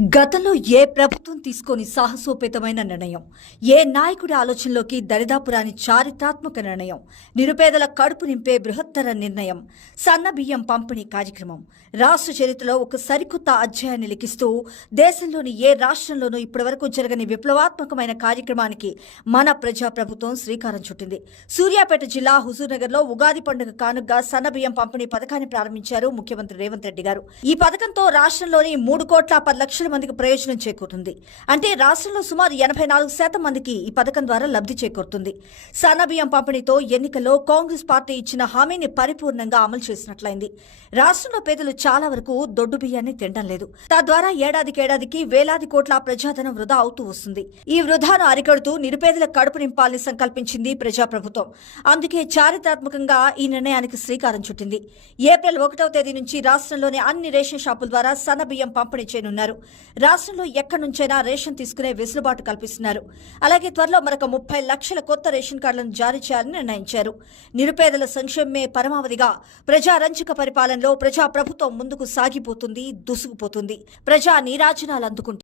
గతంలో ఏ ప్రభుత్వం తీసుకొని సాహసోపేతమైన నిర్ణయం? ఏ నాయకుడి ఆలోచనలోకి దరిదాపురాని చారిత్రాత్మక నిర్ణయం? నిరుపేదల కడుపు నింపే బృహత్తర నిర్ణయం? సన్న బియ్యం పంపిణీ కార్యక్రమం? రాష్ట్ర చరిత్రలో ఒక సరికొత్త అధ్యాయాన్ని లిఖిస్తూ దేశంలోని ఏ రాష్ట్రంలోనూ ఇప్పటివరకు జరగని విప్లవాత్మకమైన కార్యక్రమానికి మన ప్రజాప్రభుత్వం శ్రీకారం చుట్టింది. సూర్యాపేట జిల్లా హుజూర్నగర్లో ఉగాది పండుగ కానుగ్గా సన్న బియ్యం పంపిణీ పథకాన్ని ప్రారంభించారు ముఖ్యమంత్రి రేవంత్ రెడ్డి గారు. ఈ పథకంతో రాష్ట్రంలోని మూడు కోట్ల పది లక్షల మందికి ప్రయోజనం చేకూరుతుంది. అంటే రాష్ట్రంలో సుమారు ఎనభై నాలుగు శాతం మందికి ఈ పథకం ద్వారా లబ్ధి చేకూరుతుంది. సన్నబియ్యం పంపిణీతో ఎన్నికల్లో కాంగ్రెస్ పార్టీ ఇచ్చిన హామీని పరిపూర్ణంగా అమలు చేసినట్లయింది. రాష్ట్రంలో పేదలు చాలా వరకు దొడ్డు బియ్యాన్ని తినడం లేదు. తద్వారా ఏడాదికేడాదికి వేలాది కోట్ల ప్రజాధనం వృధా అవుతూ వస్తుంది. ఈ వృధాను అరికడుతూ నిరుపేదల కడుపు నింపాలని సంకల్పించింది ప్రజాప్రభుత్వం. అందుకే చారిత్రాత్మకంగా ఈ నిర్ణయానికి శ్రీకారం చుట్టింది. ఏప్రిల్ ఒకటవ తేదీ నుంచి రాష్ట్రంలోని అన్ని రేషన్ షాపుల ద్వారా సన్నబియ్యం పంపిణీ చేయనున్నారు. రాష్ట్రంలో ఎక్కడి నుంచైనా రేషన్ తీసుకునే వెసులుబాటు కల్పిస్తున్నారు. అలాగే త్వరలో మరొక ముప్పై లక్షల కొత్త రేషన్ కార్డులను జారీ చేయాలని నిర్ణయించారు. నిరుపేదల సంక్షేమమే పరమావధిగా ప్రజారంజక పరిపాలనలో ప్రజా ప్రభుత్వం ముందుకు సాగిపోతుంది దూసుకుపోతుంది. ప్రజా నీరాజనాలు అందుకుంటుంది